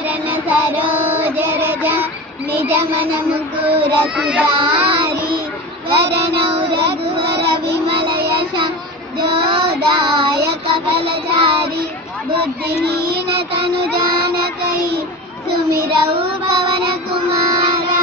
चरण सरोज रज निज मन मुकुर सुधारी वरनौ रघुवर विमल यश जोदायक फलचारी बुद्धिहीन तनु जानकै सुमिरौ पवन कुमारा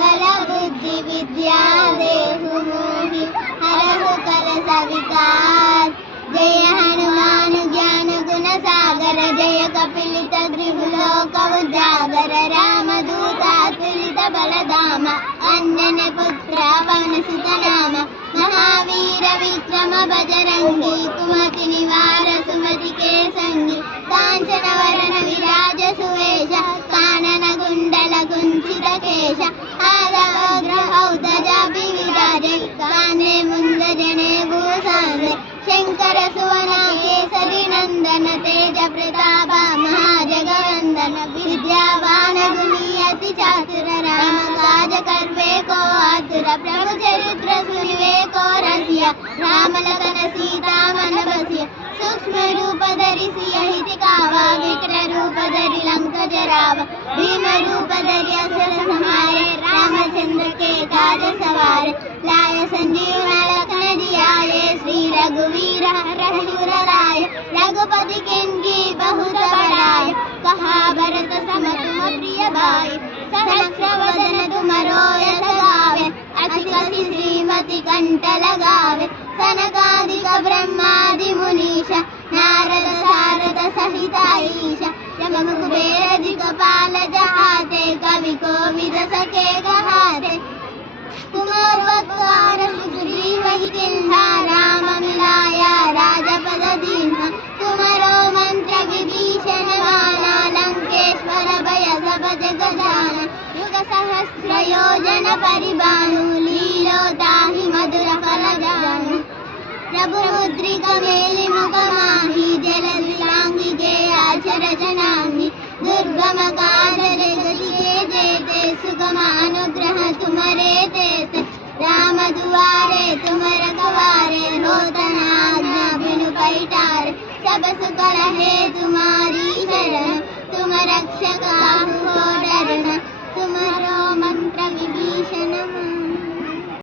बल बुद्धि विद्या देहु मोहि हरहु कलश विकार जय हनुमान ज्ञान गुण सागर जय कपिलित त्रिलोक उजागर रामदूत अतुलित बलधाम अंजन पुत्र पवन सुत नाम महावीर विक्रम बजरंगी कुमति निवार सुमति के संगी कांचन वरण विराज सुवेश कानन कुंडल कुंचित केश आदग्रहौतजा विराजे काने मुंद जने भूषाणे शंकर सुवन केसरी नंदन तेज प्रताप महाजगवंदन विद्यावान गुणी अति चातुर राम काज करवे को आतुर प्रभु चरित्र सुनिवे को रसिया राम लखन सीता मन बसिया सूक्ष्म रूप धरि सियहि दिखावा विकट रूप धरि लंक जरावा भीम रूप धरि असुर संहारे रामचंद्र के काज सवारे लाय संजीवन लखन जियाए श्री रघुवीर रघुवर राय रघुपति किंकी बहुत बड़ाई कहा भरत सम तुम प्रिय भाई सहस्र वदन तुमरो यश गावे अति कथि श्रीमति कंठ लगावे सनकादिक ब्रह्मादि मुनीश नारद सारद सहित ईश यम कुबेर दिक्पाल जहाते कवि कोविद सके कहाते कुमार बख्तार सुग्रीव ही किन्हा राम मिलाया राजपद दीन्हा तुम्हारो मंत्र विभीषण माना लंकेश्वर भय सब जग जाना युग सहस्र योजन परिबानु लीलो ताहि मधुर फल जानु प्रभु मुद्रिक मेलि मुख माहि जलधि लांघि के आचर जनाहि दुर्गम काज जगति के जेते सुगम अनुग्रह तुम्हारे देते राम दुआरे तुम रखवारे होत न आज्ञा बिनु पैठारे सब सुख रहे तुम